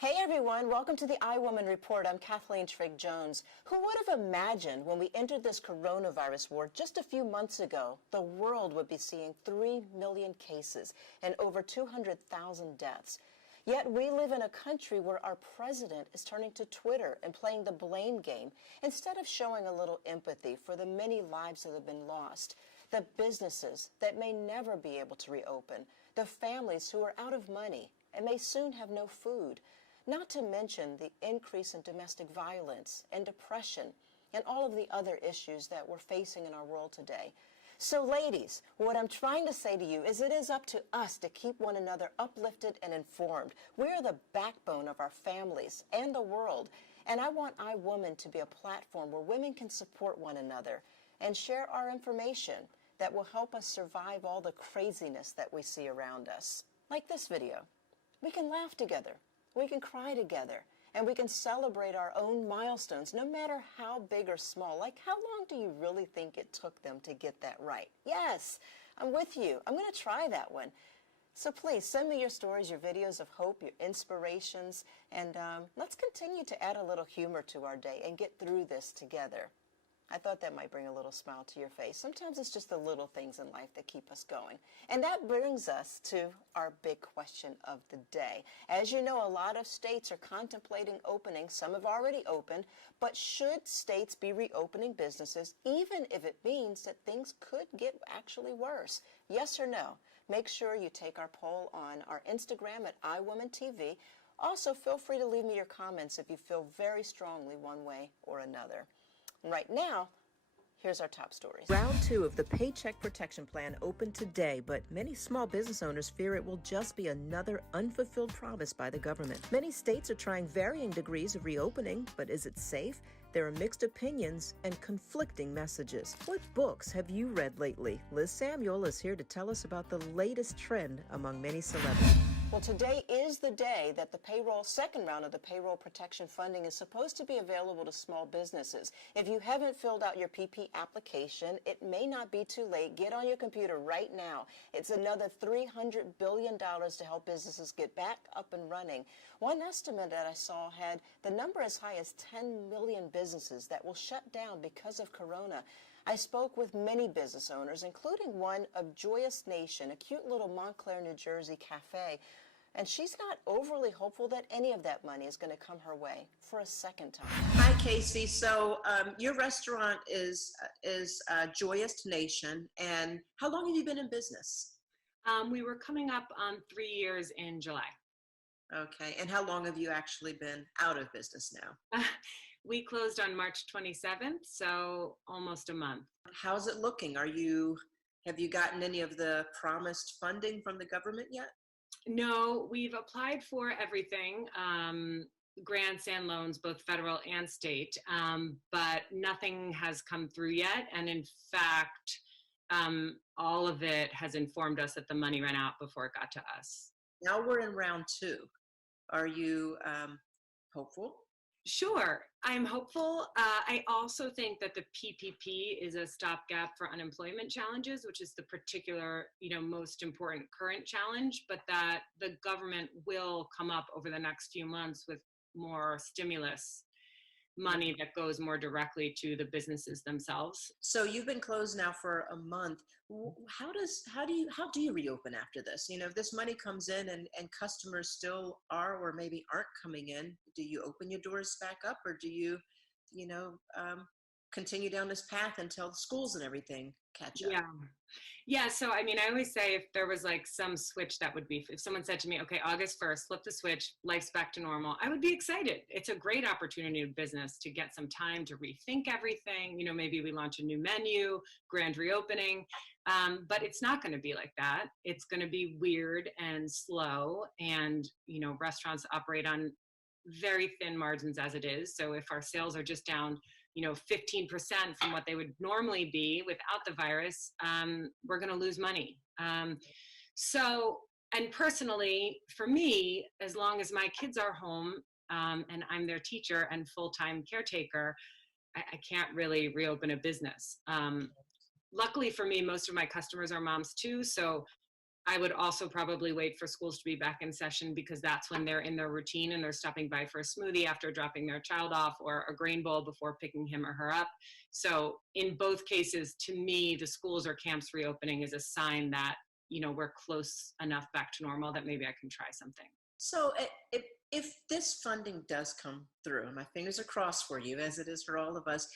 Hey everyone, welcome to the iWoman Report. I'm Cathleen Trigg-Jones. Who would have imagined when we entered this coronavirus war just a few months ago, the world would be seeing 3 million cases and over 200,000 deaths? Yet we live in a country where our president is turning to Twitter and playing the blame game instead of showing a little empathy for the many lives that have been lost, the businesses that may never be able to reopen, the families who are out of money and may soon have no food. Not to mention the increase in domestic violence and depression and all of the other issues that we're facing in our world today. So ladies, what I'm trying to say to you is it is up to us to keep one another uplifted and informed. We're the backbone of our families and the world. And I want iWoman to be a platform where women can support one another and share our information that will help us survive all the craziness that we see around us. Like this video. We can laugh together. We can cry together, and we can celebrate our own milestones, no matter how big or small. Like, how long do you really think it took them to get that right? Yes, I'm with you. I'm going to try that one. So please send me your stories, your videos of hope, your inspirations, and let's continue to add a little humor to our day and get through this together. I thought that might bring a little smile to your face. Sometimes it's just the little things in life that keep us going. And that brings us to our big question of the day. As you know, a lot of states are contemplating opening. Some have already opened. But should states be reopening businesses, even if it means that things could get actually worse? Yes or no? Make sure you take our poll on our Instagram at iWomanTV. Also, feel free to leave me your comments if you feel very strongly one way or another. Right now, here's our top stories. Round 2 of the Paycheck Protection Plan opened today, but many small business owners fear it will just be another unfulfilled promise by the government. Many states are trying varying degrees of reopening, but is it safe? There are mixed opinions and conflicting messages. What books have you read lately? Liz Samuel is here to tell us about the latest trend among many celebrities. Well, today is the day that the second round of the payroll protection funding is supposed to be available to small businesses. If you haven't filled out your PP application, it may not be too late. Get on your computer right now. It's another $300 billion to help businesses get back up and running. One estimate that I saw had the number as high as 10 million businesses that will shut down because of Corona. I spoke with many business owners, including one of Joyous Nation, a cute little Montclair, New Jersey cafe. And she's not overly hopeful that any of that money is going to come her way for a second time. Hi, Casey. So your restaurant is Joyous Nation. And how long have you been in business? We were coming up on 3 years in July. Okay. And how long have you actually been out of business now? We closed on March 27th, so almost a month. How's it looking? Have you gotten any of the promised funding from the government yet? No, we've applied for everything, grants and loans, both federal and state, but nothing has come through yet. And in fact, all of it has informed us that the money ran out before it got to us. Now we're in round 2. Are you hopeful? Sure, I'm hopeful. I also think that the PPP is a stopgap for unemployment challenges, which is the particular, most important current challenge, but that the government will come up over the next few months with more stimulus money that goes more directly to the businesses themselves. So you've been closed now for a month. How do you reopen after this? If this money comes in and customers still are or maybe aren't coming in, do you open your doors back up, or do you, continue down this path until the schools and everything catch up? Yeah. So, I always say if there was like some switch that would be, if someone said to me, okay, August 1st, flip the switch, life's back to normal, I would be excited. It's a great opportunity in business to get some time to rethink everything. Maybe we launch a new menu, grand reopening, but it's not going to be like that. It's going to be weird and slow, and, restaurants operate on very thin margins as it is. So if our sales are just down 15% from what they would normally be without the virus, we're going to lose money. And personally, for me, as long as my kids are home and I'm their teacher and full-time caretaker, I can't really reopen a business. Luckily for me, most of my customers are moms too. So I would also probably wait for schools to be back in session, because that's when they're in their routine and they're stopping by for a smoothie after dropping their child off, or a grain bowl before picking him or her up. So in both cases, to me, the schools or camps reopening is a sign that, we're close enough back to normal that maybe I can try something. So if this funding does come through, and my fingers are crossed for you, as it is for all of us,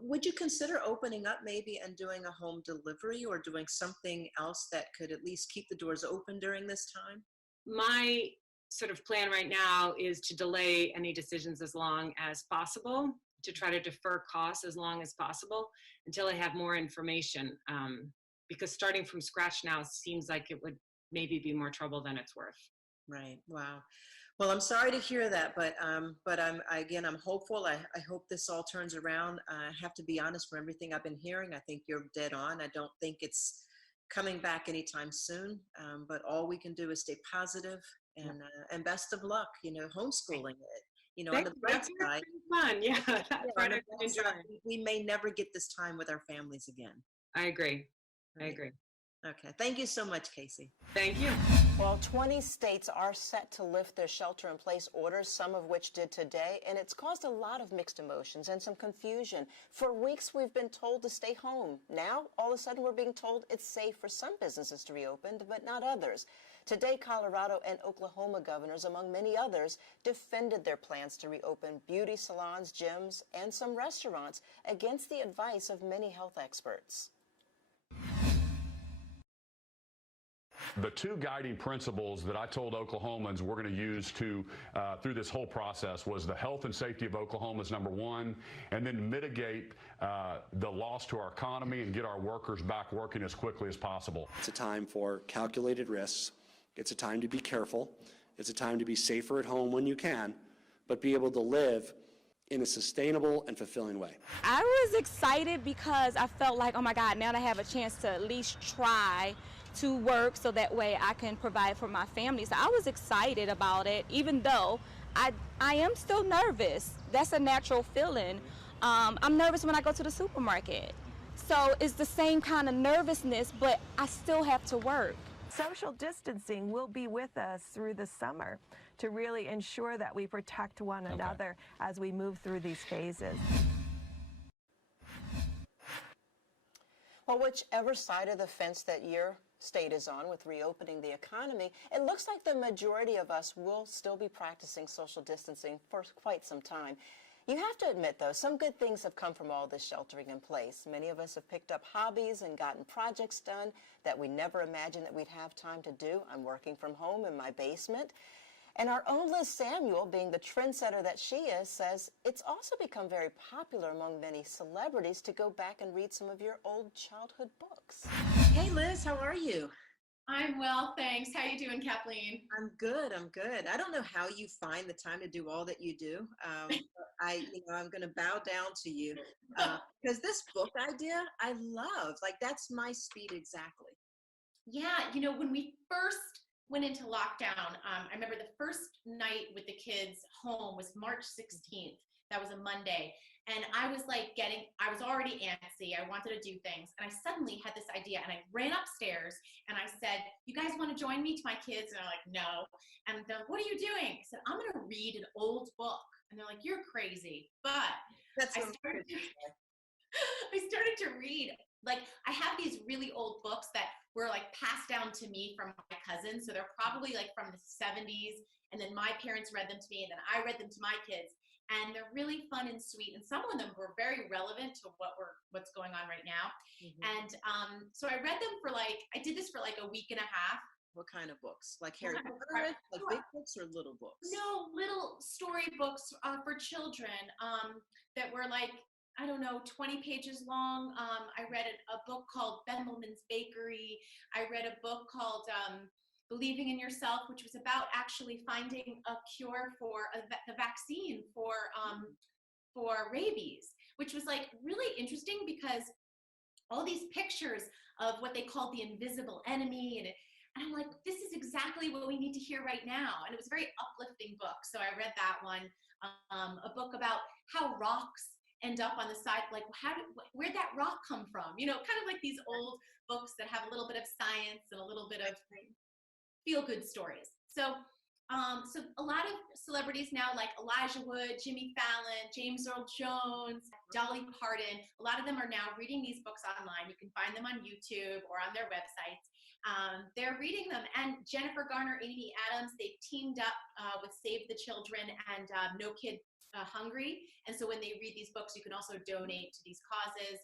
would you consider opening up maybe and doing a home delivery, or doing something else that could at least keep the doors open during this time? My sort of plan right now is to delay any decisions as long as possible, to try to defer costs as long as possible until I have more information. Because starting from scratch now seems like it would maybe be more trouble than it's worth. Right. Wow. Well, I'm sorry to hear that, but I'm hopeful. I hope this all turns around. I have to be honest, from everything I've been hearing, I think you're dead on. I don't think it's coming back anytime soon. But all we can do is stay positive, and best of luck. Homeschooling it. On the bright side, fun. Yeah, that on part the I bright enjoy. side, we may never get this time with our families again. I agree. Right. I agree. Okay. Thank you so much, Casey. Thank you. Well, 20 states are set to lift their shelter-in-place orders, some of which did today, and it's caused a lot of mixed emotions and some confusion. For weeks, we've been told to stay home. Now, all of a sudden, we're being told it's safe for some businesses to reopen, but not others. Today, Colorado and Oklahoma governors, among many others, defended their plans to reopen beauty salons, gyms, and some restaurants against the advice of many health experts. The two guiding principles that I told Oklahomans we're going to use through this whole process was the health and safety of Oklahomans, number one, and then mitigate the loss to our economy and get our workers back working as quickly as possible. It's a time for calculated risks. It's a time to be careful. It's a time to be safer at home when you can, but be able to live in a sustainable and fulfilling way. I was excited because I felt like, oh my God, now I have a chance to at least try to work so that way I can provide for my family. So I was excited about it, even though I am still nervous. That's a natural feeling. I'm nervous when I go to the supermarket. So it's the same kind of nervousness, but I still have to work. Social distancing will be with us through the summer to really ensure that we protect one another as we move through these phases. Well, whichever side of the fence that your state is on with reopening the economy, it looks like the majority of us will still be practicing social distancing for quite some time. You have to admit, though, some good things have come from all this sheltering in place. Many of us have picked up hobbies and gotten projects done that we never imagined that we'd have time to do. I'm working from home in my basement. And our own Liz Samuel, being the trendsetter that she is, says it's also become very popular among many celebrities to go back and read some of your old childhood books. Hey, Liz, how are you? I'm well, thanks. How you doing, Kathleen? I'm good. I don't know how you find the time to do all that you do. I'm going to bow down to you because this book idea, I love. Like, that's my speed exactly. Yeah, when we first went into lockdown, I remember the first night with the kids home was March 16th. That was a Monday. And I was already antsy. I wanted to do things. And I suddenly had this idea and I ran upstairs and I said, you guys want to join me, to my kids? And they're like, no. And they're like, what are you doing? I said, I'm going to read an old book. And they're like, you're crazy. But I started to read. Like, I have these really old books that were like passed down to me from my cousins. So they're probably like from the 70s. And then my parents read them to me. And then I read them to my kids. And they're really fun and sweet. And some of them were very relevant to what's going on right now. Mm-hmm. And so I read them I did this for like a week and a half. What kind of books? Like Harry Potter? Like big books or little books? No, little story books for children that were like, I don't know, 20 pages long. I read a book called Bendelman's Bakery. I read a book called Believing in Yourself, which was about actually finding a cure for the vaccine for rabies, which was like really interesting because all these pictures of what they called the invisible enemy, and I'm like, this is exactly what we need to hear right now. And it was a very uplifting book. So I read that one, a book about how rocks end up on the side, like, where'd that rock come from? You know, kind of like these old books that have a little bit of science and a little bit of feel-good stories. So so a lot of celebrities now, like Elijah Wood, Jimmy Fallon, James Earl Jones, Dolly Parton, a lot of them are now reading these books online. You can find them on YouTube or on their websites. They're reading them. And Jennifer Garner, Amy Adams, they've teamed up with Save the Children and No Kid Hungry. And so when they read these books, you can also donate to these causes.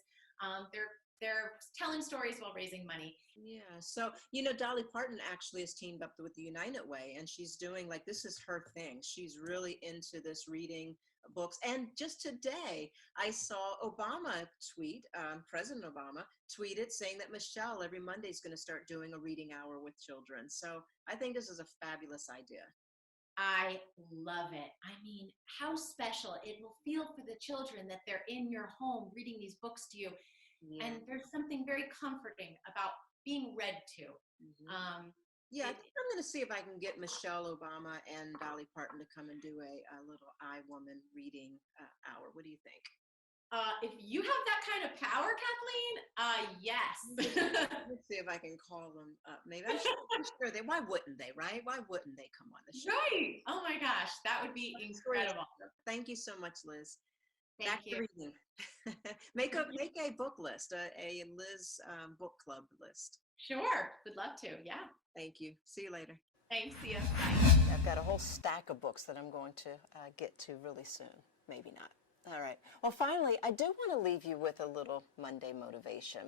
They're telling stories while raising money. Yeah. So, you know, Dolly Parton actually is teamed up with the United Way, and she's doing, like, this is her thing. She's really into this reading books. And just today, I saw Obama tweet, President Obama tweeted saying that Michelle every Monday is going to start doing a reading hour with children. So I think this is a fabulous idea. I love it. I mean, how special it will feel for the children that they're in your home reading these books to you. Yeah. And there's something very comforting about being read to. Mm-hmm. Yeah, I think I'm going to see if I can get Michelle Obama and Dolly Parton to come and do a little iWoman reading hour. What do you think? If you have that kind of power, Kathleen, yes. Let's see if I can call them up. Maybe I'm sure they. Why wouldn't they? Right? Why wouldn't they come on the show? Right. Oh my gosh, that would be incredible. Thank you so much, Liz. Thank Back you. to reading. make a book list, a Liz book club list. Sure, would love to. Yeah. Thank you. See you later. Thanks. See you. Bye. I've got a whole stack of books that I'm going to get to really soon. Maybe not. All right. Well, finally, I do want to leave you with a little Monday motivation.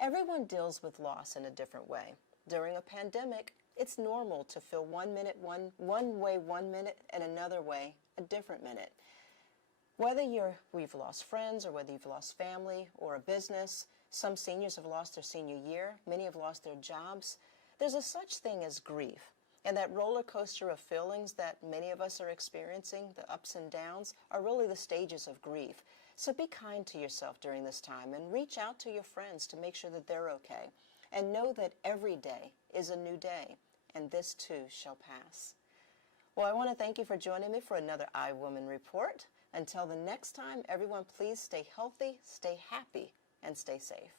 Everyone deals with loss in a different way. During a pandemic, it's normal to feel one minute one way 1 minute and another way a different minute. Whether we've lost friends or whether you've lost family or a business, some seniors have lost their senior year, many have lost their jobs. There's a such thing as grief. And that roller coaster of feelings that many of us are experiencing, the ups and downs, are really the stages of grief. So be kind to yourself during this time and reach out to your friends to make sure that they're okay. And know that every day is a new day, and this too shall pass. Well, I want to thank you for joining me for another iWoman Report. Until the next time, everyone, please stay healthy, stay happy, and stay safe.